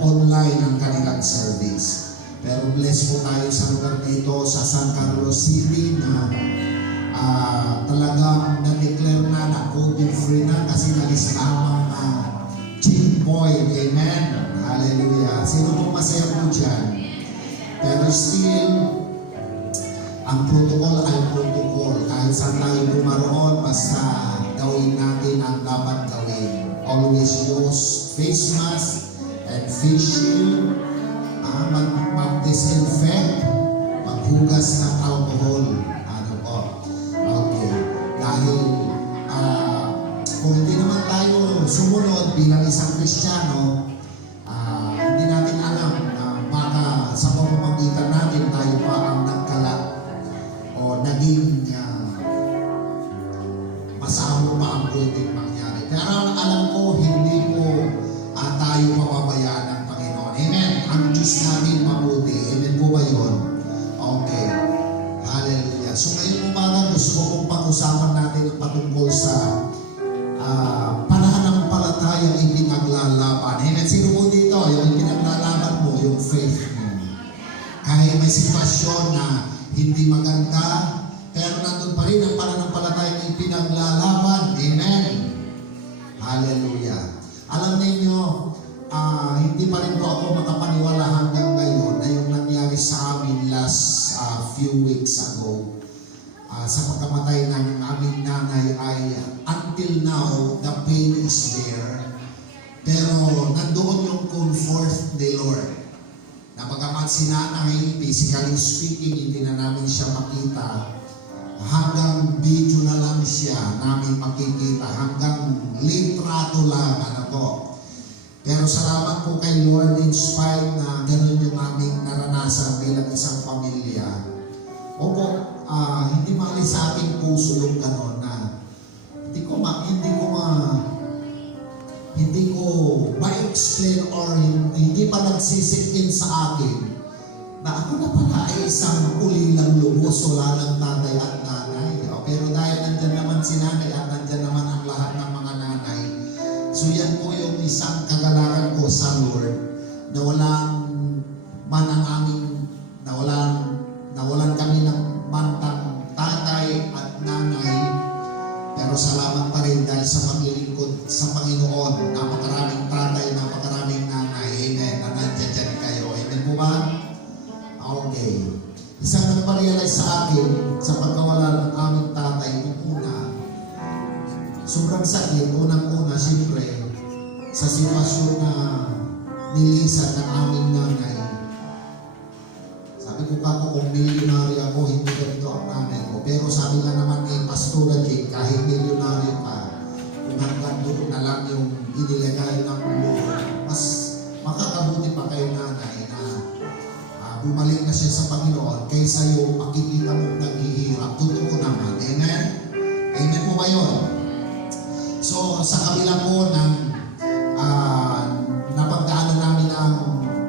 online ang kanilang service. Pero bless po tayo sa lugar nito, sa San Carlos City, na talagang na-declare na COVID-free na kasi nalis lamang checkpoint. Amen? Hallelujah. Sino po masaya po dyan? Pero still, ang protocol ay protocol. Kahit saan tayo bumaroon, basta gawin natin ang dapat gawin. Always use face mask and face shield. Mag-disinfect, maghugas ng alcohol. Ano po? Okay. Dahil kung hindi naman tayo sumunod bilang isang Kristiyano, hindi natin alam na baka sa pamamagitan natin tayo pa ang nagkalat o naging masama pa ang pwedeng mangyari. Pero alam ko, hindi po tayo mababayaan ng Panginoon. Amen. Ang Diyos natin mabuti. Amen po ba yun? Okay. Hallelujah. So ngayong umaga, gusto ko pong pag-usapan natin ang patungkol sa pananampalatayang ipinaglalaban. Amen. Sino po dito? Yung ipinaglalaban mo, yung faith mo. Kahit may sitwasyon na hindi maganda, pero nandun pa rin ang pananampalatayang ipinaglalaban. Amen. Hallelujah. Alam ninyo, hindi pa rin po ako makapaniwala hanggang ngayon na yung nangyari sa amin last few weeks ago. Sa pagkamatay ng aming nanay ay until now, the pain is there. Pero nandoon yung comfort ni Lord. Na pagkamat si nanay, physically speaking, hindi na namin siya makita. Hanggang video na lang siya namin makikita. Hanggang litrato lang, ano po. Pero salamat po kay Lord, in spite na ganun yung aming naranasan bilang isang pamilya. Opo, hindi mali sa ating puso yung ganun na hindi ko ma-explain or hindi pa nagsisikin sa akin na ako na pala ay isang ulilang lubos, wala ng tatay at nanay. Pero dahil nandyan naman si nanay at nandyan naman ang lahat ng mga nanay, so yan po yung isang kagalakan ko sa Lord na walang man ang aming nawalan kami ng mantang tatay at nanay, pero salamat pa rin dahil sa paglilingkod sa Panginoon, napakaraming tatay, napakaraming nanay. Amen. Na nandiyan dyan kayo. Amen po ba? Okay. Isang nagpa-realize sa akin sa pagkawala ng aming tatay nung una, sobrang sakit. Unang-una, siyempre, sa sitwasyon na nilisan ng aming nanay. Sabi ko kung milyonaryo ako, hindi ganito ang nanay ko. Pero sabi nga naman ni Pastora Jake, kahit milyonaryo ka, kung hanggang doon na lang yung inilagay ng Lord, mas makakabuti pa kay nanay na bumalik na siya sa Panginoon kaysa yung makikita mong naghihirap. Totoo naman. Amen? Amen po ba yun? So, sa kabila po ng napagdaanan namin ang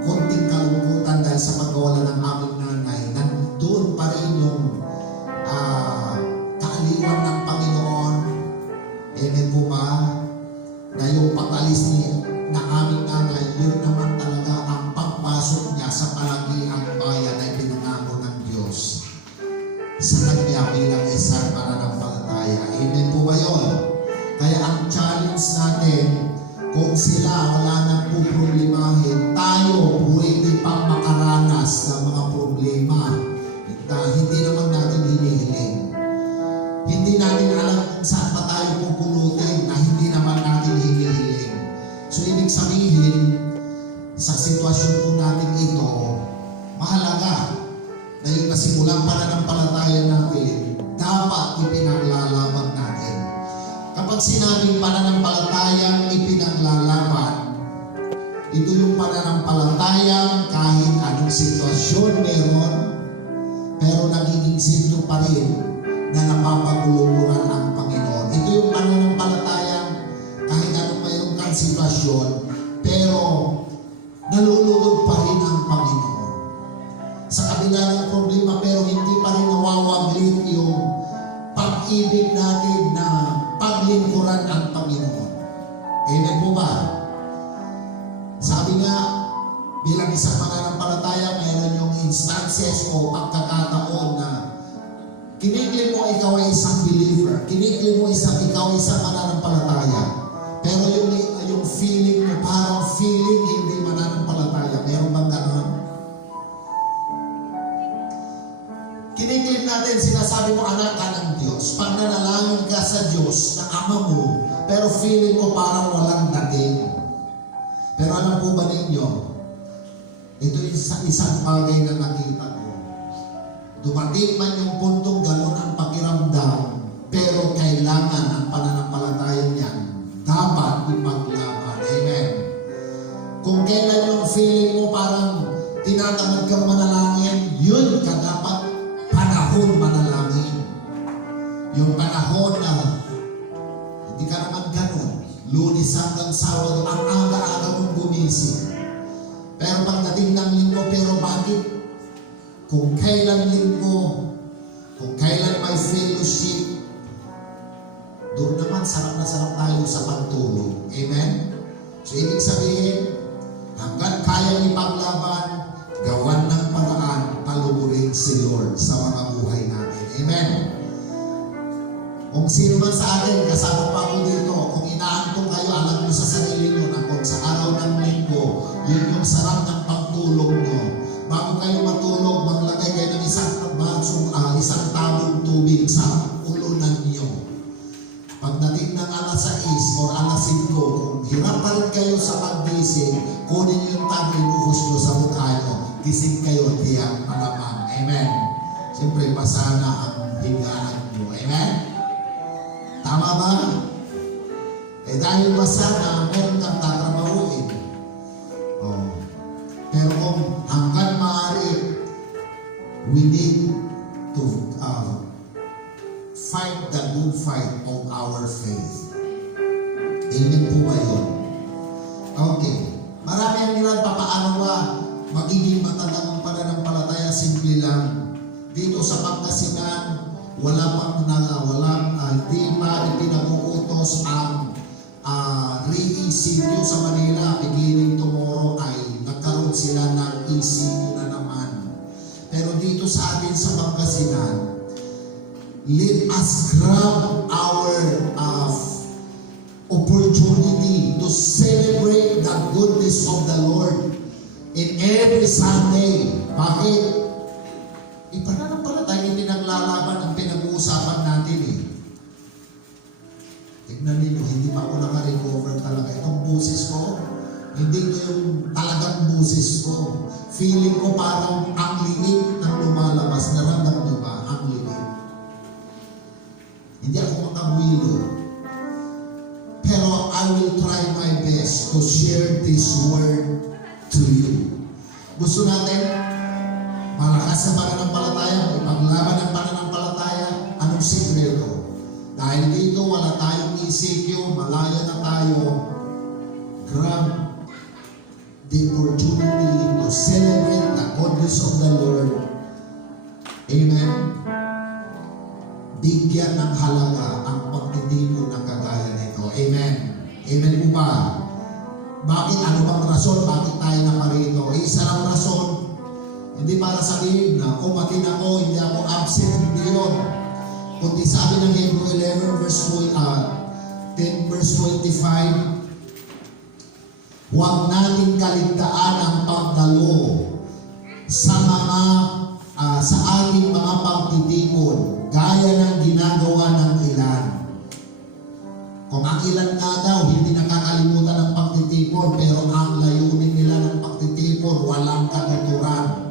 konting kalungkutan dahil sa pagkawala ng aming nanay, nandoon pa rin yung kaaliwan ng Panginoon. Amen po ba? Na yung pag-alis na aming nanay, yun naman talaga ang pagpasok niya sa palagiang bayan na pinangako ng Diyos sa kanya bilang isang pananampalataya. Amen po ba yun? Kaya ang challenge natin, kung sila wala nang puproblemahin, tayo pwede pang makaranas ng mga problema na hindi naman natin hinihiling. Hindi natin alam kung saan pa tayo pupulutin na hindi naman natin hinihiling. So ibig sabihin, sa sitwasyon po natin ito, mahalaga na yung nasimulang pananampalataya natin, dapat ipinaglalaban natin. Kapag sinabing pananampalatayang ipinaglalaban, ito yung pananampalatayang kahit anong sitwasyon meron, pero nagiging simple pa rin na napapagulungan ang Panginoon. Ito yung pananampalatayang kahit anong mayroon kang sitwasyon, pero nalulugod pa rin ang Panginoon. Sa kabila ng problema, pero hindi pa rin nawawaglit yung pag-ibig natin na paglingkuran ang Panginoon. Amen po ba? Sabi nga, bilang isang mananampalataya, mayroon yung instances o pagkakataon na kiniklim mo ikaw ay isang believer, kiniklim mo ikaw ay isang mananampalataya, pero yung feeling mo parang feeling hindi mananampalataya. Meron bang ganon? Kiniklim natin, sinasabi mo anak ka ng Diyos, pananalangin ka sa Diyos na Ama mo, pero feeling mo parang walang dating. Pero alam po ba ninyo, ito isang bagay na nakita ko. Dumating man yung puntong gano'n ang pakiramdam, pero kailangan ang pananampalataya niyan dapat ipaglaban. Amen. Kung kailan yung feeling mo parang tinatamad kang manalangin, yun ka dapat panahon manalangin. Yung panahon na hindi ka naman gano'n, Lunes hanggang Sabado, ang aga-aga mong gumising. Pero pagdating ng linggo, pero bakit? Kung kailan linggo, kung kailan may fellowship, doon naman sarap na sarap tayo sa pagtulog. Amen? So, ibig sabihin, hanggang kayang ipaglaban, gawan ng paraan, paluburin si Lord sa mga buhay natin. Amen? Kung sino man sa atin, kasama pa ako dito, kung inaantong kayo, alam nyo sa sarili nyo na kung sa araw ng linggo, yun yung sarap ng pagtulog nyo. Bago kayo matulog, maglagay kayo ng isang tabong tubig sa ulunan nyo. Pagdating ng alas 6 o alas 5, kung hirap pa rin kayo sa paggising, kunin nyo yung tabo, inuhos nyo sa mukha nyo, gising kayo, tiyang malamang. Amen. Siyempre, masana ang hingaan nyo. Amen? Tama ba? Eh dahil masana, meron kang tatrabahuin. Oh. Pero kung hanggang maaari, we need to fight the good fight of our faith. Amen po ba yun? Okay. Marami ang papaano ba magiging matandang pananampalataya? Simple lang. Dito sa Pangasinan, hindi pa ipinabuutos ang re-ECQ sa Manila. Beginning tomorrow ay nagkaroon sila ng ECQ na naman. Pero dito sa atin sa Pangasinan, let us grab our opportunity to celebrate the goodness of the Lord in every Sunday. Bakit? Ipananampalataya yung pinaglalaban ang pinag-uusapan natin eh. Tignan ninyo, hindi pa ako naka-recover talaga. Itong busis ko, hindi ito yung talagang busis ko. Feeling ko parang ang liit ng lumalabas. Naramdam nyo ba? Ang liit. Hindi ako makabwilo. Pero I will try my best to share this word to you. Gusto natin malakas na pananampalataya, ipaglaban ng pananampalataya. Anong sikreto? Dahil dito wala tayong ECQ, malaya na tayo. Grab the opportunity to celebrate the goodness of the Lord. Amen. Bigyan ng halaga ang pagtitipon ng kagaya nito. Amen. Amen po ba? Bakit? Ano bang rason? Bakit tayo naparito? Isa lang rason. Hindi para sabihin na umatin ako, hindi ako absent, hindi yun. Kundi sabi ng Hebrew 11 verse 25, huwag natin kaligtaan ang pagdalo sa ating mga pagtitipon, gaya ng ginagawa ng ilan. Kung ang ilan nga daw, hindi nakakalimutan ng pagtitipon, pero ang layunin nila ng pagtitipon, walang katuturan.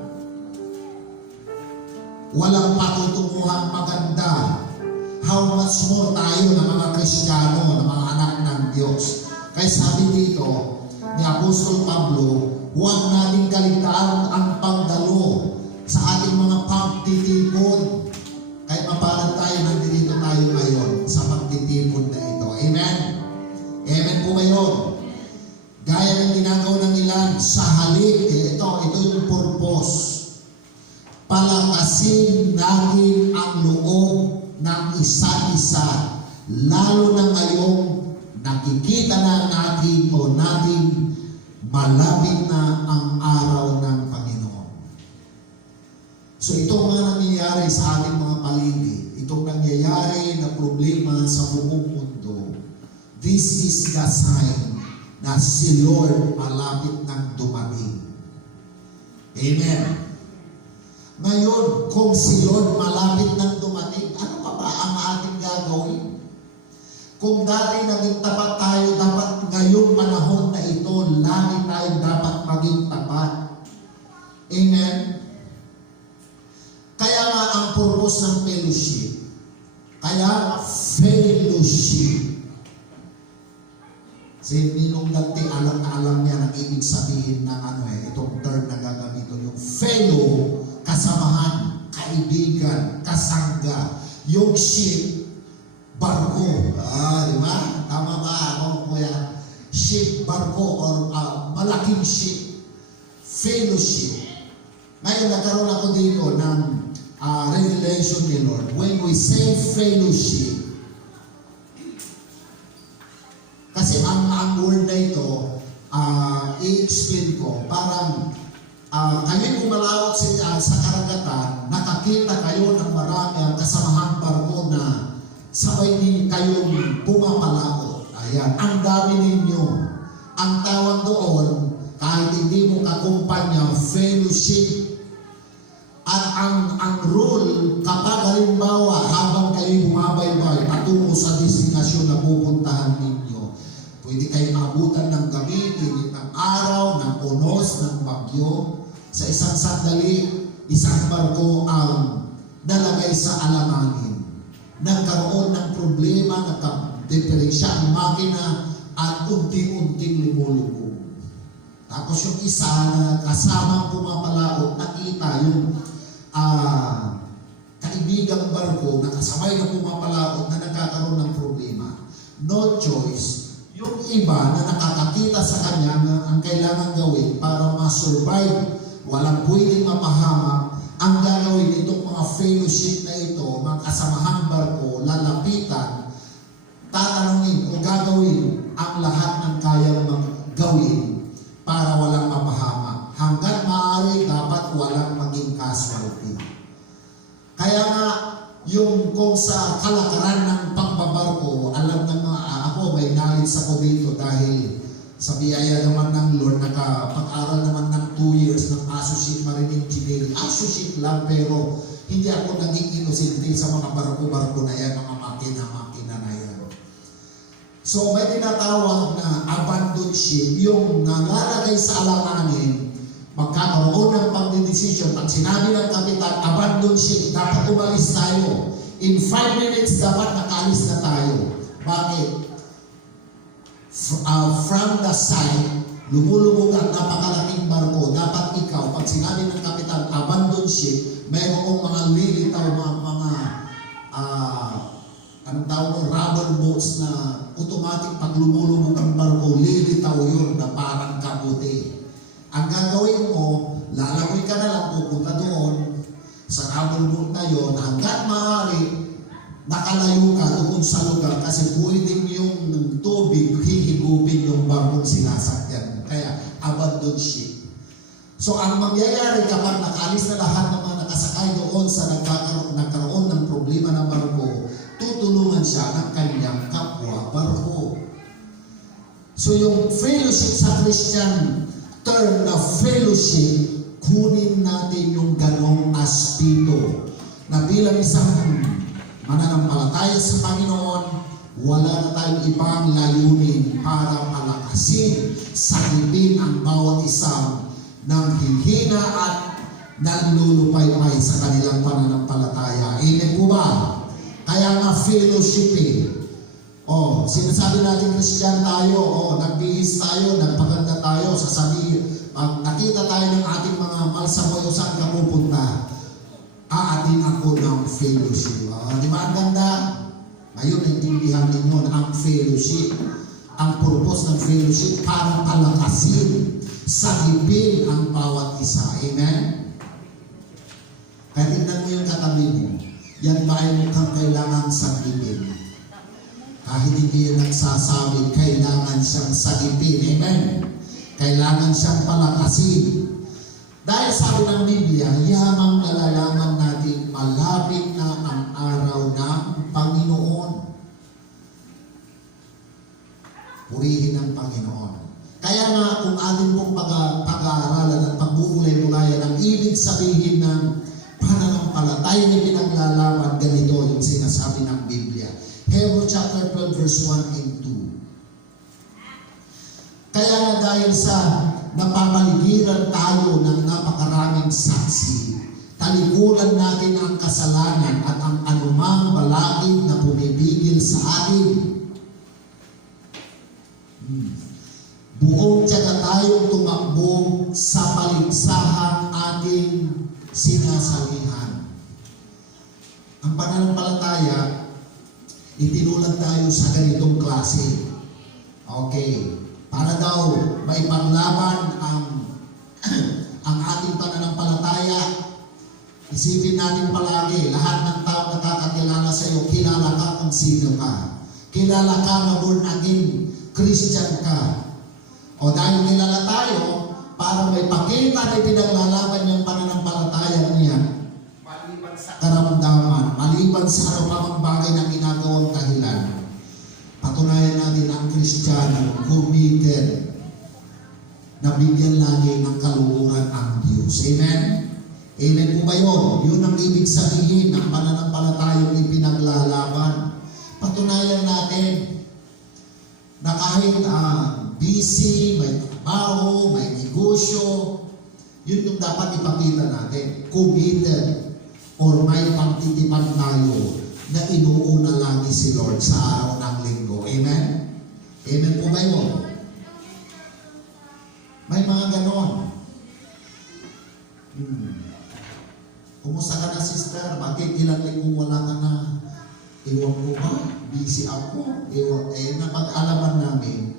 Walang patutunguhang maganda. How much more tayo na mga Kristiyano, na mga anak ng Diyos. Kaya sabi dito ni Apostol Pablo, huwag natin kaligtaan ang pagdalo sa ating mga pagtitipon. Kahit mapalan tayo, nandito tayo ngayon sa pagtitipon na ito. Amen? Amen po ngayon. Gaya ng ginagawa ng ilan, sa halip, ito yung purpose. Palakasin natin ang loob ng isa-isa, lalo na ngayong nakikita na natin o natin malapit na ang araw nangyayari sa ating mga paligid, itong nangyayari na problema sa buong mundo, this is the sign na si Lord malapit ng dumating. Amen. Ngayon, kung si Lord malapit ng dumating, ano pa ba ang ating gagawin? Kung dati naging tapat tayo, dapat ngayong panahon na ito, lagi tayo dapat maging tapat. Amen? Kaya nga ang purpose ng fellowship, fellowship. Si Ninong dati, alam na alam niya ang ibig sabihin ng itong term na gagamito, yung fellow, kasamahan, kaibigan, kasangga. Yung ship, barko. Di ba? Tama ba ako, kuya? Ship, barko, or malaking ship. Fellowship. Ngayon, nagkaroon ako dito ng revelation ni Lord. When we say fellowship, kasi ang word na ito, i-explain ko, parang kayo'y kumalawat sa karagatan, nakakita kayo ng marami ang kasamahang barko na sabay din kayong pumapalaot. Ayan, ang dami ninyo. Ang tawag doon, kahit hindi mo kakumpanya, fellowship. At ang rule, kapag halimbawa, habang kayo bumabaybay patungo sa destinasyon na pupuntahan ninyo, pwede kayong abutan ng gabi, init ng araw, ng unos, ng bagyo. Sa isang sandali, isang barko ang nalagay sa alanganin. Nagkaroon ng problema, nagka-diferensya ang makina at unti-unting lumulubog. Tapos yung isa na kasamang pumapalaot, nakita yung kaibigang barko na kasabay na pumapalaot na nagkakaroon ng problema. No choice. Yung iba na nakakakita sa kanya na ang kailangan gawin para ma-survive, walang pwedeng mapahamak, ang gagawin itong mga fellowship na ito, mga kasamahang barko, lalapitan, tatanungin o gagawin ang lahat ng kayang gawin para walang mapahamak. Hanggang maaari, dapat walang maging casualty. Kaya nga, yung kung sa kalakaran ng pagbabarko, alam ng mga ako, may knowledge ako dito dahil sa biyaya naman ng Lord, nakapag-aral naman ng 2 years ng associate marine engineering. Associate lang, pero hindi ako naging inosente sa mga barko-barko na yan, mga makina-makina na yan. So may tinatawag na abandoned ship, yung nangalagay sa alanganin, magkakaroon ng pagdidesisyon. Pag sinabi ng kapitan, abandoned ship, dapat umalis tayo. In 5 minutes, dapat nakaalis na tayo. Bakit? From the side, lumulubog ang napakalaking barko. Dapat ikaw, pag sinabi ng kapitan, abandoned ship, mayroong mga lilitaw, mga anong tawag, rubber boats na automatic pag lumulubog ang barko, lilitaw yun na parang kabuti. Ang gagawin mo, lalagoy ka na lang, pupunta doon sa rubber boat na yun, hanggat maaari, nakalayo ka doon sa lugar kasi pwedeng yung tubig hihigupin yung barkong sinasakyan. Kaya, abandoned ship. So, ang mangyayari kapag nakaalis na lahat ng mga nakasakay doon sa nagkaroon ng problema ng barko, tutulungan siya ng kanyang kapwa barko. So, yung fellowship sa Christian term na fellowship, kunin natin yung ganong aspito na bilang isang mananampalataya sa Panginoon, wala na tayong ibang layunin para palakasin, sagipin ang bawat isang ng hihina at nanlulupay-pay sa kanilang pananampalataya. Amen po ba? Kaya nga fellowship sinasabi natin Christian tayo, nagbihis tayo, nagpaganda tayo, sasabihin, pag nakita tayo ng ating mga malsamoy, saan ka pupunta? Aatin ako ng fellowship. Di ba ang ganda? Ngayon, naintindihan ninyo na ang fellowship, ang purpose ng fellowship para palakasin, sagipin ang bawat isa. Amen? Kaya tignan mo yung katabi mo, yan ba ay mukhang kailangan sagipin? Kahit hindi yan nagsasabi, kailangan siyang sagipin. Amen? Kailangan siyang palakasin. Dahil sabi ng Biblia, yamang nalalaman natin natin, malapit na ang araw ng Panginoon. Purihin ang Panginoon. Kaya nga, kung atin pong pag-aaralan at pagbuulay-ulayan, ang ibig sabihin ng pananampalataya na pinaglalaban, ganito yung sinasabi ng Biblia. Hebrews chapter 12, verse 1 and 2. Kaya nga dahil sa napapaligiran tayo ng napakaraming saksi, talikuran natin ang kasalanan at ang anumang balakid na pumipigil sa atin. Buong tiyaga tayong tumakbo sa paligsahang ating sinasalihan. Ang pananampalataya, itinulag tayo sa ganitong klase. Okay. Para daw maipanglaban ang ating pananampalataya, isipin natin palagi, lahat ng tao nakakakilala sa iyo, kilala ka kung sino ka. Kilala ka na born again Christian ka. O dahil kilala tayo, para may pakita na pinaglalaban niyang pananampalataya niya, maliban sa karamdaman, maliban sa anumang bagay na ginagawang dahilan, patunayan natin ang Kristiyano committed na bigyan lagi ng kaluhuran ang Diyos. Amen? Amen po ba yun? Yun ang ibig sabihin ng pananampalatayang ipinaglalaban. Patunayan natin na kahit busy, may trabaho, may negosyo, yun yung dapat ipakita natin. Committed or may pagtitipan tayo na inuuna lagi si Lord sa araw ng linggo. Amen? Amen po ba yun? May mga ganon. Kumusta ka na, sister? Bakit ilang linggo wala ka na? Ewan ko ba? Busy ako. Napag-alaman namin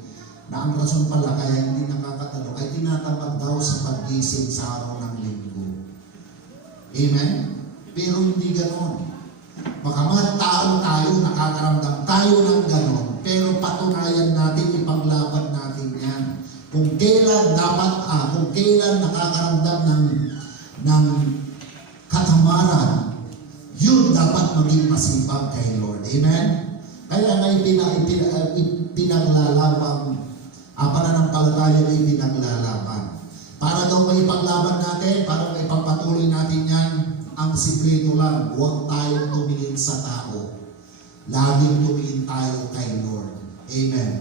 na ang rason pala kaya hindi nakakatanong ay tinatamad daw sa pag-gising sa araw ng linggo. Amen? Pero hindi ganon. Baka mga tao tayo, nakakaramdam tayo ng ganon, pero patunayan natin, ipaglaban natin yan. Kung kailan kung kailan nakakaramdam ng katamaran, yun dapat maging masipag kay Lord. Amen? Kaya nga pinaglalaban, pananampalataya na pinaglalaban. Para daw may paglaban natin, para may pagpatuloy natin yan, ang sikreto lang, huwag tayong tumingin sa tao. Laging tumingin tayo kay Lord. Amen.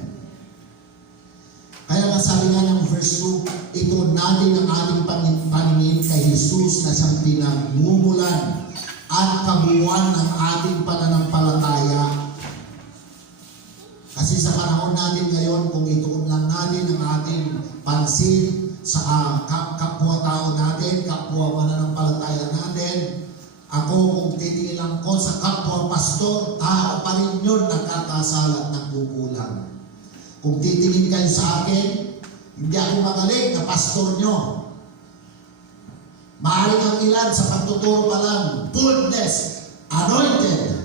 Kaya nga sabi nga ng verse 2, ito natin ang ating paningin kay Jesus na siyang pinagmumulan at kabuuan ng ating pananampalataya. Kasi sa panahon natin ngayon, kung ituon lang natin ang ating pansin sa kapwa-tao natin, kapwa pananampalataya natin, ako kung titingin lang ko sa kapwa-pastor, tao pa rin yun nakakasala at nagkukulang. Kung titingin kayo sa akin, hindi ako magaling na pastor nyo. Maaaring ang ilan sa pagtuturo pa lang, boldness, anointed.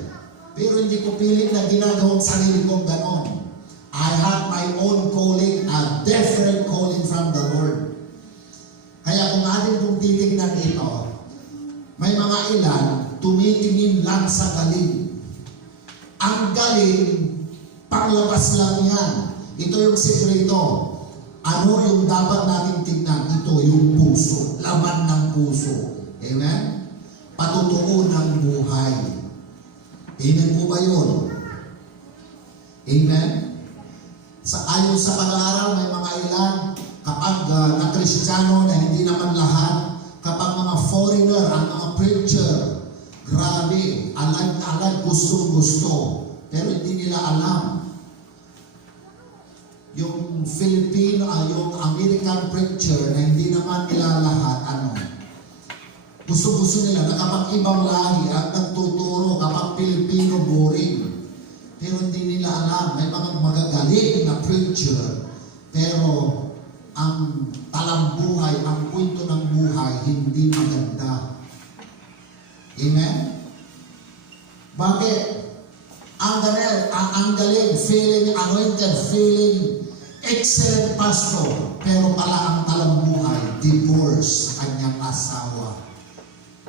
Pero hindi ko pilit na ginagawang sarili kong ganon. I have my own calling, a different calling from the Lord. Kaya kung atin kong titignan ito, may mga ilan tumitingin lang sa galing. Ang galing, panglabas lang yan. Ito yung sekreto. Ano yung dapat natin tignan? Ito yung puso, laman ng puso. Amen? Patutuo ng buhay. Amen po ba yun? Amen? Ayon sa pag-aaral, may mga ilan, kapag na Kristiyano na hindi naman lahat, kapag mga foreigner, ang mga preacher, grabe, alag, gustong-gusto, pero hindi nila alam. Yung Filipino, yung American preacher na hindi naman nila lahat, gusto-gusto nila na kapag ibang lahi at nagtuturo, kapag Pilipino, boring. Pero hindi nila alam, may mga magagaling na preacher, pero ang talambuhay, ang kwento ng buhay, hindi maganda. Amen? Bakit? Ang galing, feeling anointed, feeling excellent pastor, pero pala ang talambuhay, divorce, kanyang asawa.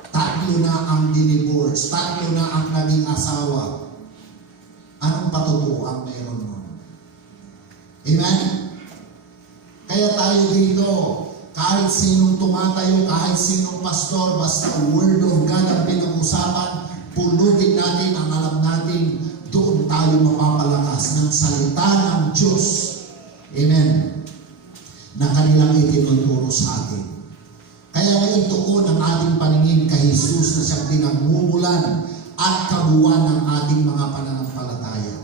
3 tatlo na ang dinivorce, tatlo na ang naging asawa. Anong patutuo ang meron nun? Amen? Kaya tayo dito, kahit sinong tumatayo, kahit sinong pastor, basta Word of God ang pinag-usapan, pulugin natin ang alam natin, doon tayo mapapalakas ng salita ng Diyos. Amen? Na kanilang itinuturo sa atin. Kaya ngayon tuon ang ating paningin kay Jesus na siyang pinagmumulan at kabuuan ng ating mga pananampalataya.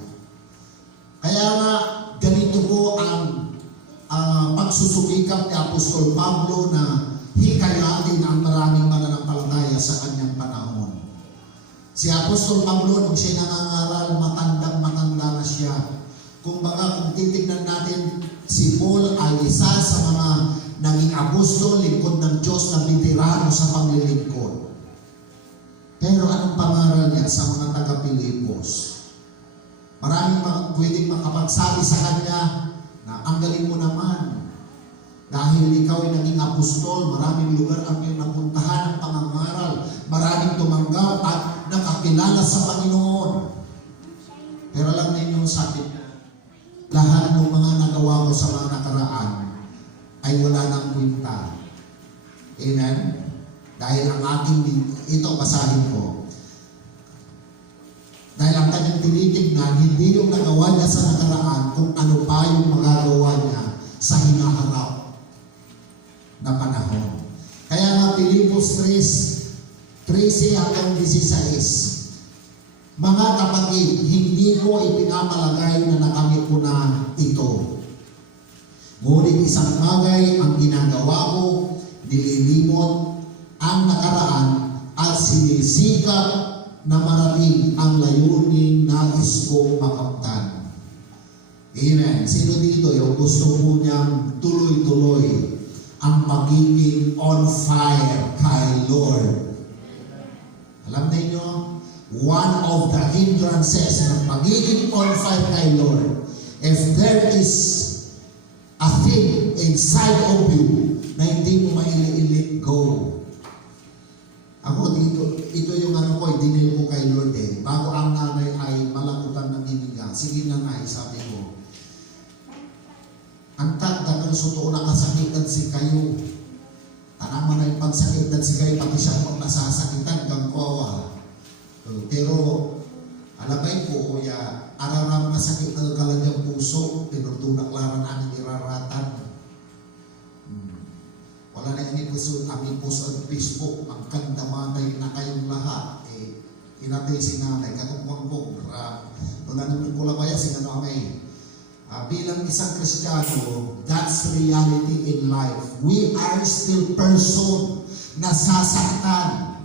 Kaya nga, ganito po ang pagsusumikap ni Apostol Pablo na hikayatin ang maraming mananampalataya sa kanyang panahon. Si Apostol Pablo, nung siya nangangaral, matandang-matanda na siya. Kung titignan natin, si Paul ay isa sa mga naging apostol, lingkod ng Diyos na veterano sa paglilingkod. Pero anong pangaral niya sa mga taga-Pilipos? Maraming pwedeng makapagsabi sa kanya na ang galing mo naman. Dahil ikaw ay naging apostol, maraming lugar ang iyong napuntahan ng pangangaral, maraming tumanggap at nakakilala sa Panginoon. Pero alam ninyo sa akin, lahat ng mga nagawa ko sa mga nakaraan ay wala nang kwenta. Amen? Dahil ang aking, ito basahin ko. Dahil ang kanyang tinitignan, hindi yung nagawa niya sa nakaraan kung ano pa yung magagawa niya sa hinaharap na panahon. Kaya nga Pilipos 3:13 hanggang 16. Mga kapatid, hindi ko ipinamalagay na nakamit ko na ito. Ngunit isang bagay ang ginagawa ko, nililimot ang nakaraan at sinisikap na marating ang layuning nais kong makamtan. Amen. Sino dito yung gusto po niyang tuloy-tuloy ang pagiging on fire kay Lord? Alam niyo, one of the hindrances ng pagiging on fire kay Lord, if there is a thing inside of you na hindi mo maili-let go. Ako dito, ito yung dinil ko kay Lord eh. Bago ang nanay ay malakutan ng iniga, sige na nga, sabi ko, ang tagdagan suto nakasakitan si kayo. Tanaman na yung pagsakitan si kayo, pati siya pag nasasakitan, kang kawa. Pero, alabay ko, kuya, araram na sakit na kalagang puso, pinurtunaklaran namin iraratan. Wala na ini puso, amin puso ang Facebook, ang kandamatay na kayong lahat. Inatay si nanay, katungkong wala naman ko labaya, sinanamay. Bilang isang Kristiyano, that's reality in life. We are still person na sasaktan.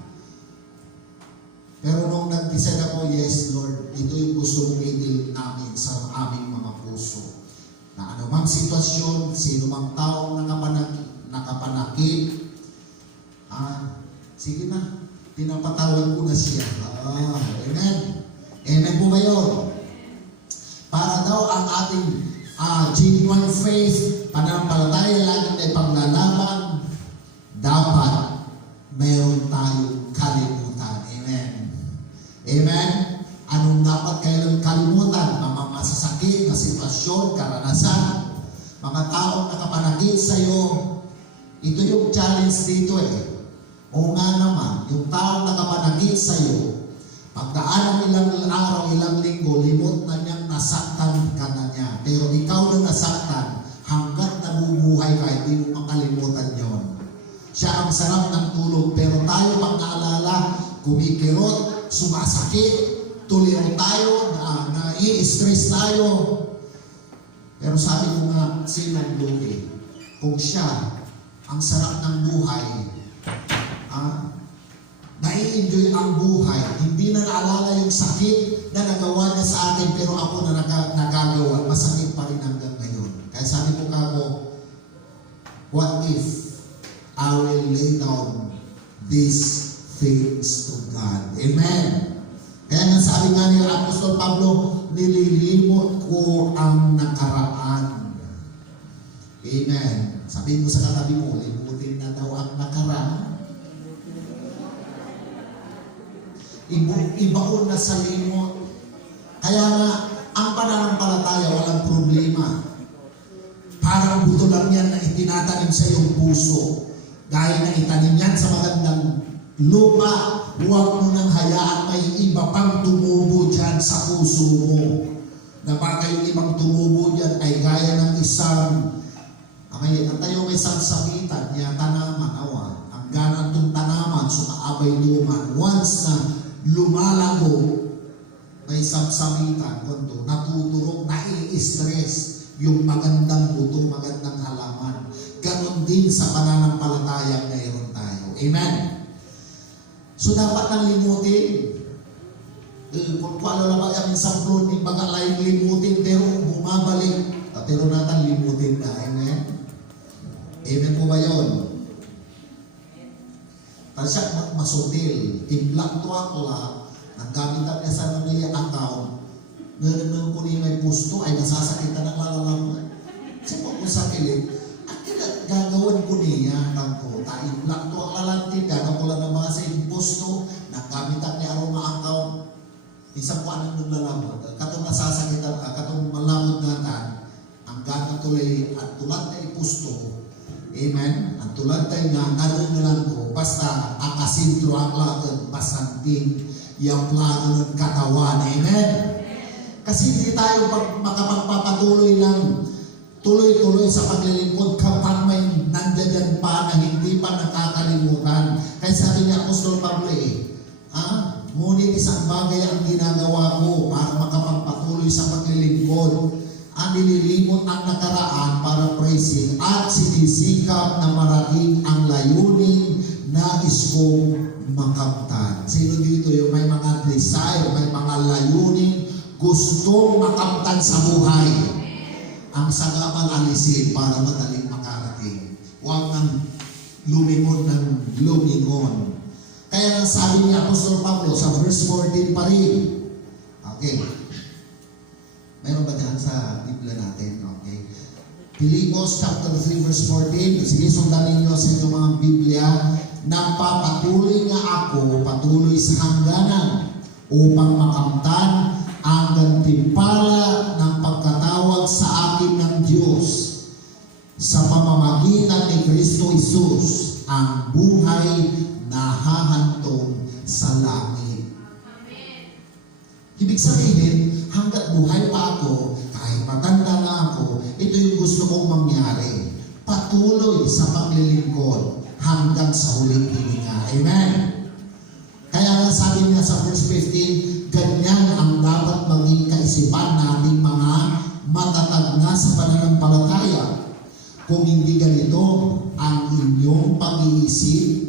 Pero nung nag-decide ako, yes Lord, ito yung gusto mong i-deal namin sa aming mga puso. Na anumang sitwasyon, sino mang taong nakapanakit, sige na, pinapatawag ko na siya. Amen. Amen po ba yun? Para daw ang ating genuine faith, pananampalataya laging ay paglalaban, dapat mayroon tayong kalimutan. Amen. Amen? Anong dapat kailang kalimutan? Mga masasakit na sitwasyon, karanasan, mga taong nakapanakit sa iyo. Ito yung challenge dito eh. O nga naman, yung taong nakapanakit sa iyo, pagdaan ng ilang araw, ilang linggo, limot na niyang nasaktan ka na niya. Pero ikaw na nasaktan, hanggat nabubuhay ka, hindi mo makalimutan yon. Siya ang sarap ng tulog, pero tayo pag naalala, kumikirot, sumasakit, tuliro tayo, nai-stress tayo. Pero sabi ko nga, sinang lugi, kung siya, ang sarap ng buhay, nai-enjoy ang buhay, hindi na naalala yung sakit na nagawa niya sa akin, pero ako na nagagawa, masakit pa rin hanggang ngayon. Kaya sabi ko kako, what if I will lay down these things to God? Amen. Kaya nga sabi nga ni Apostol Pablo, nililimot ko ang nakaraan. Amen. Sabihin mo sa katabi mo, limutin na daw ang nakaraan. ibaon na sa limot. Kaya nga, ang pananampalataya walang problema. Parang buto lang yan na itinatanim sa iyong puso. Dahil na itanim yan sa magandang lupa, huwag mo nang hayaan may iba pang tumubo dyan sa puso mo. Na baka yung ibang tumubo dyan ay gaya ng isang ang tayo may sasakitan niya tanaman awa. Ang ganang itong tanaman so kaabay luman. Once na lumalago, may samsamitan kundo natuturok, nai-stress yung magandang buto, magandang halaman. Ganon din sa pananampalatayang mayroon tayo. Amen? So dapat nang limutin. Kung paano na ba yung samplon, yung bagalay limutin, pero bumabalik. Pero natin limutin na. Amen? Amen po ba yun? Tasya masutil. Timblang to akla, naggamit niya sa nanay account, meron ko niya may pusto, ay nasasakitan ng lalaman. Kasi po kung sakilin, at gagawin ko niya ng ko, timblang to akla lang gagawin ko lang ng mga sa pusto, naggamit niya aroma account, isang po anong naglalaman. Katong nasasakitan, katong malamod natin, ang gana tuloy at tulad na ipusto. Amen? Ang tulad tayo nga, naroon na lang ko, basta akasintro ang lagan, basanting, yung plano ng katawan. Amen? Kasi hindi tayo makapagpapatuloy ng tuloy-tuloy sa paglilingkod kapag may nandiyan pa na hindi pa nakakalimutan. Kaya sabi niya, Apostol Pablo ngunit isang bagay ang ginagawa ko para makapagpatuloy sa paglilingkod. Ang nililimot ang nakaraan para praising at sinisikap na marating ang layunin nais kong makamtan. Sino dito yung may mga desire, may mga layunin gustong makamtan sa buhay? Ang sagamang alisin para madaling makarating. Huwag nang lumingon ng lumingon. Kaya sabi ni Apostol Pablo sa verse 14 pa rin. Okay. Mayroon ba dyan sa Biblia natin? Okay. Filipos chapter 3 verse 14. Sige, sundan ninyo sa inyong mga Biblia. Nagpapatuloy nga ako patuloy sa hangganan upang makamtan ang gantimpala ng pagkatawag sa akin ng Diyos sa pamamagitan ni Kristo Jesus, ang buhay na hahantong sa langit. Ibig sabihin, hanggat buhay pa ako, kahit matanda na ako, ito yung gusto kong mangyari. Patuloy sa paglilingkod hanggang sa huling hininga. Amen? Kaya nga sabi niya sa verse 15, ganyan ang dapat maging kaisipan nating mga matatag na sa pananampalataya. Kung hindi ganito ang inyong pag-iisip,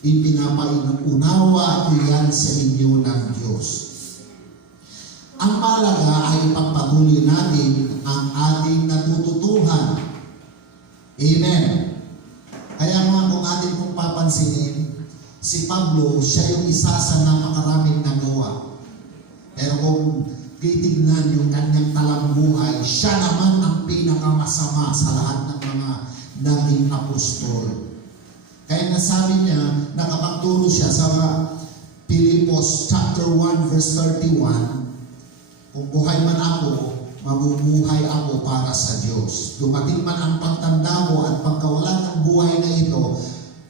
ipinapaunawa iyan sa inyo ng Diyos. Ang mahalaga ay ipagpatuloy natin ang ating natututuhan. Amen. Kaya nga kung atin kong papansinin, si Pablo, siya yung isa sa napakaraming nagawa. Pero kung titignan yung kanyang talambuhay, siya naman ang pinakamasama sa lahat ng mga naging apostol. Kaya nasabi niya, nakapagturo siya sa Filipos chapter 1 verse 31, kung buhay man ako, mabubuhay ako para sa Diyos. Dumating man ang pagtanda mo at pagkawalan ng buhay na ito,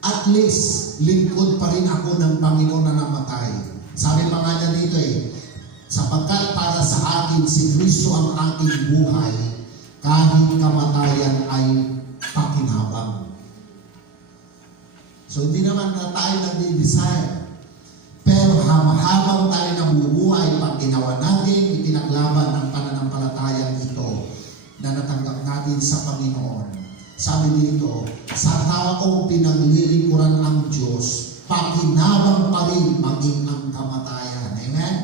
at least, lingkod pa rin ako ng Panginoon na namatay. Sabi pa nga niya dito sapagkat para sa akin si Kristo ang aking buhay, kahit kamatayan ay pakinabang. So hindi naman na tayo nagdi-desire. Pero habang tayo nabubuhay, pag ginawa natin, itinaglaban ang pananampalatayang ito na natanggap natin sa Panginoon. Sabi dito, sa taong pinaglilingkuran ang Diyos, pakinabang pa rin maging ang kamatayan. Amen?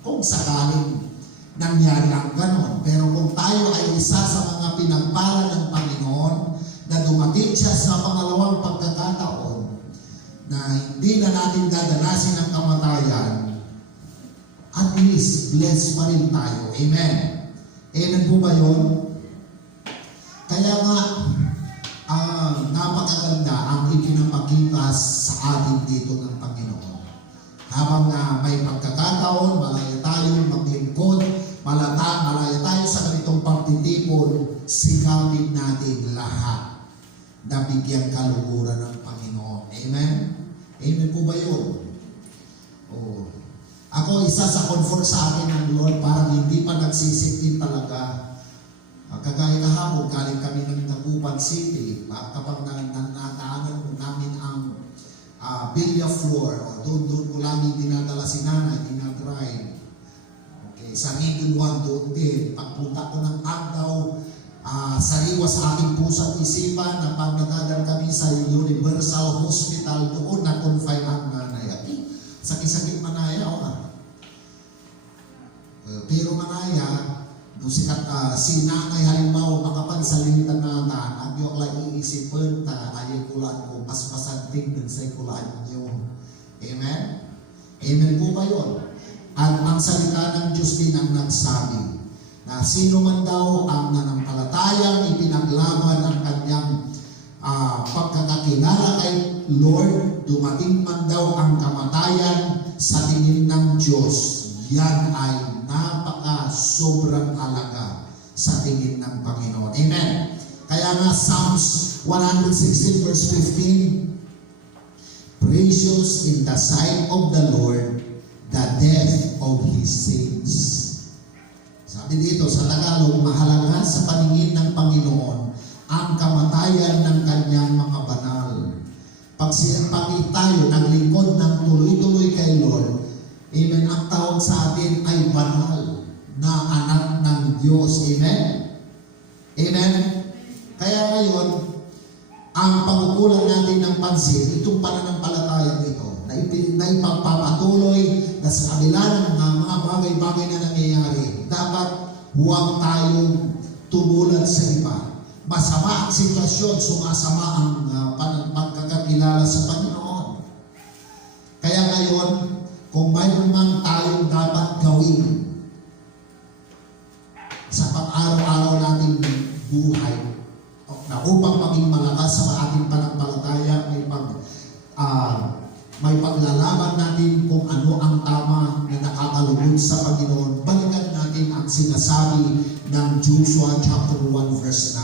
Kung sakaling nangyari ang ganon. Pero kung tayo ay isa sa mga pinagpala ng Panginoon, na dumating siya sa pangalawang pagkakataon, na hindi na natin dadanasin ang kamatayan, at least, blessed pa rin tayo. Amen? Amen po ba yun? Kaya nga, napakaganda ang ipinapakita sa atin dito ng Panginoon. Habang may pagkakataon, malaya tayong maglingkod, malaya tayo sa ganitong pagtitipon, sikapin natin lahat na bigyan kaluguran ng Panginoon. Amen? Amen po ba yun? Oh. Ako, isa sa comfort sa akin ng Lord, parang hindi pa nagsisikin talaga. Kagaya kahapon, galing kami ng Taguban City, kapag nadaanan namin ang Villa Floor, doon ko lagi dinadala si nanay, dinadrive. Okay, sa Region 1 doon din. Pagpunta ko ng Agdaw, sariwa sa aking puso at isipan na pag nadadal kami sa Universal Hospital, doon na-confine ang nanay. Sakit-sakit manaya, pero manaya, si nanay halimbawa makapagsalita na nagyok lang iisipin ta ayaw kulaan ko mas pasanting dun sa kulaan nyo. Amen? Amen po ba yun? At ang salita ng Diyos din ang nagsabi na sino man daw ang nanampalatayang ipinaglaban ang kanyang pagkakakilala kay Lord, dumating man daw ang kamatayan sa tingin ng Diyos, yan ay sobrang halaga sa tingin ng Panginoon. Amen. Kaya nga Psalms 116 verse 15, precious in the sight of the Lord the death of His saints. Sabi dito sa Tagalog, mahalaga sa paningin ng Panginoon ang kamatayan ng kanyang mga banal. Pag tayo naglingkod ng tuloy-tuloy kay Lord, amen, ang tawag sa atin ay banal na anak ng Diyos. Amen? Amen? Kaya ngayon, ang pagkukulang natin ng pansin, itong pananampalataya nito, na ipagpapatuloy na sa kabila ng mga bagay-bagay na nangyayari, dapat huwag tayong tumulad sa iba. Masama ang sitwasyon, sumasama ang pagkakakilala sa Panginoon. Kaya ngayon, kung mayroon man tayong dapat gawin sa pang-araw-araw nating buhay na upang maging malakas sa ating pananampalataya, may paglalaban natin kung ano ang tama na nakakalugod sa Panginoon, balikan natin ang sinasabi ng Joshua chapter 1 verse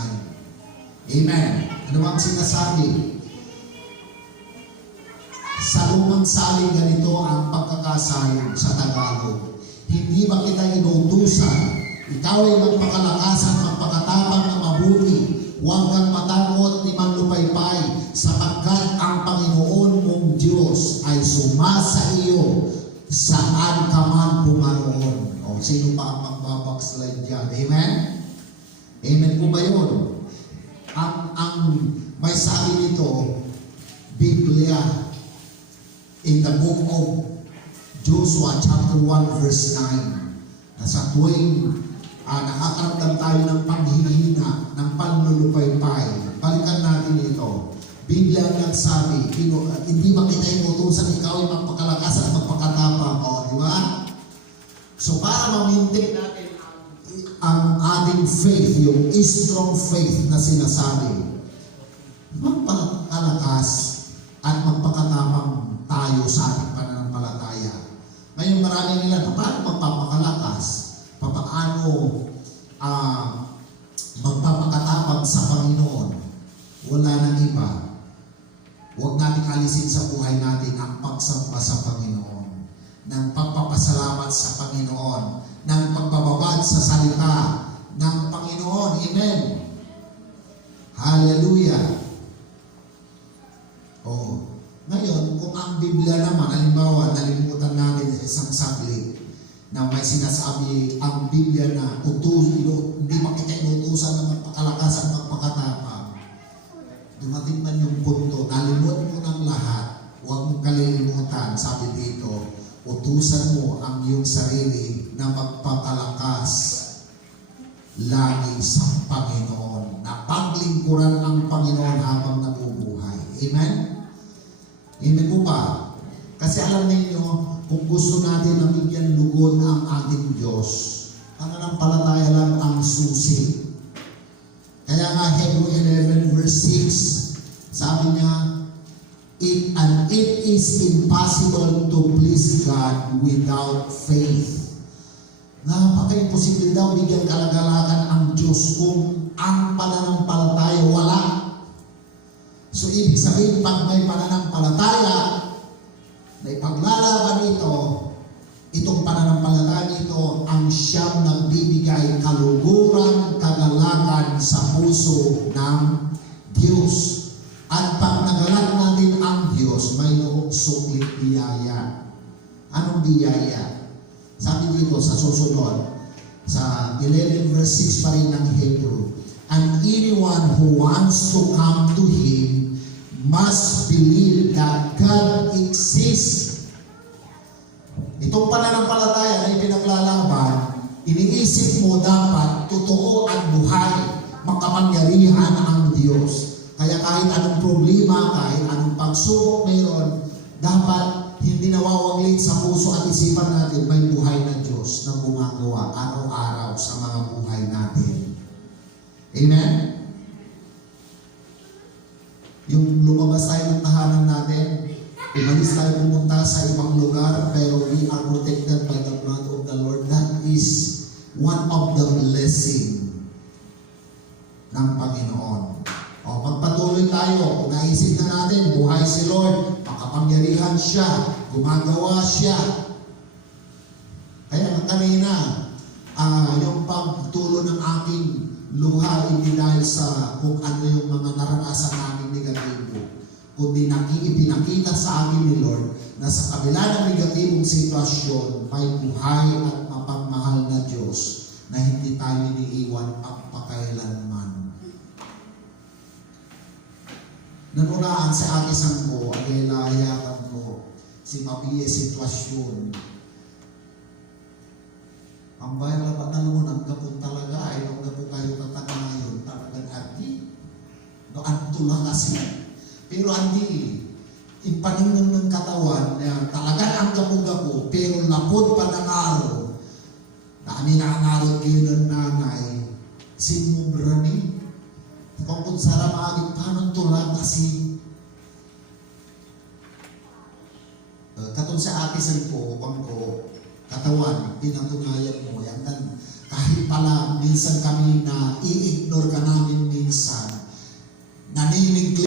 9. Amen. Ano ang sinasabi? Sa lumang saling ganito ang pagkakasayon sa Tagalog. Hindi ba kita inutusan? Ikaw ay magpakalakas at magpakatapang na mabuti. Huwag kang matakot ni manlupaypay, sapagkat ang Panginoon mong Diyos ay sumasa iyo saan ka man pumaroon. O, sino pa ang magbabackslide dyan? Amen? Amen po ba yun? Ang may sabi nito, Biblia, in the book of Joshua chapter 1 verse 9, na sa tuwing nakakaramdam tayo ng panghihina, ng panlulupaypay, balikan natin ito. Biblia ang nagsabi, hindi ba kita inutusan ikaw ay magpakalakas at magpakatapang? O, di ba? So para ma-maintain natin ang ating faith, yung strong faith na sinasabi, magpakalakas at magpakatapang tayo sa ating pananampalataya. Ngayon marami nila, paano magpapakalakas? Paano magpapakatapang sa Panginoon? Wala nang iba. Huwag nating alisin sa buhay natin ang pagsamba sa Panginoon, ng pagpapasalamat sa Panginoon, ng pagbababad sa salita ng Panginoon. Amen. Hallelujah. Oh. Ngayon, kung ang Biblia naman, halimbawa, nalimutan natin sa isang saglit, na may sinasabi ang Biblia na hindi pa kita inutusan na magpakalakas at magpakatapang. Dumating man yung punto, nalimot mo ng lahat, huwag mong kalilimutan, sabi dito, utusan mo ang iyong sarili na magpakalakas lagi sa Panginoon, na paglingkuran ang Panginoon habang nabubuhay. Amen? Amen po ba? Kasi alam ninyo, kung gusto natin na bigyan lugod ang ating Diyos, pananampalataya lang ang susi. Kaya nga Hebrew 11 verse 6, sabi niya, it is impossible to please God without faith. Napaka-imposible daw bigyan kalagalagan ang Diyos kung ang pananampalataya wala. So ibig sabihin, pag may pananampalataya na ipaglalaban ito, itong pananampalataya nito ang siyang nagbibigay kaluguran, kagalakan sa puso ng Diyos. At pag nagalak natin ang Diyos, mayroong suklit biyaya. Anong biyaya? Sabi dito sa susunod, sa 11 verse 6 pa rin ng Hebrew, and anyone who wants to come to Him must believe that God exists. Itong pananampalataya na ipinaglalaban, iniisip mo dapat totoo ang buhay, makapangyarihan ang Diyos. Kaya kahit anong problema, kahit anong pagsubok mayroon, dapat hindi nawawaglit sa puso at isipan natin may buhay na Diyos na gumagawa araw-araw sa mga buhay natin. Amen? Yung lumabas tayo ng tahanan natin, umalis tayo pumunta sa ibang lugar, pero we are protected by the blood of the Lord. That is one of the blessing ng Panginoon. O, magpatuloy tayo. Kung naisip na natin, buhay si Lord, makapangyarihan siya, gumagawa siya. Kaya kanina, yung pagtulo ng aking luha, hindi dahil sa kung ano yung mga naranasan namin negatibo, kundi ipinakita sa amin ni Lord na sa kabila ng negatibong sitwasyon, may buhay at mapagmahal na Diyos na hindi tayo iniiwan pagpakailanman. Nanunaan sa aking sangko, agay-layakan ko, si mabiye sitwasyon. Ang bayan labat na naman, ang gapon talaga, ay nung gapo kayo katagayon, talagang adi. No, antula kasi. Pero andi, impaningan ng katawan, talagang ang gapo-gapo, pero lapod pa ng araw, na aminangarot kayo ng nanay, sinubra ni, kung sarap agit paano tulang kasi katong sa atisan ko, katawan, pinatunayan mo yan. Kahit pala minsan kami na i-ignore ka namin minsan, naninig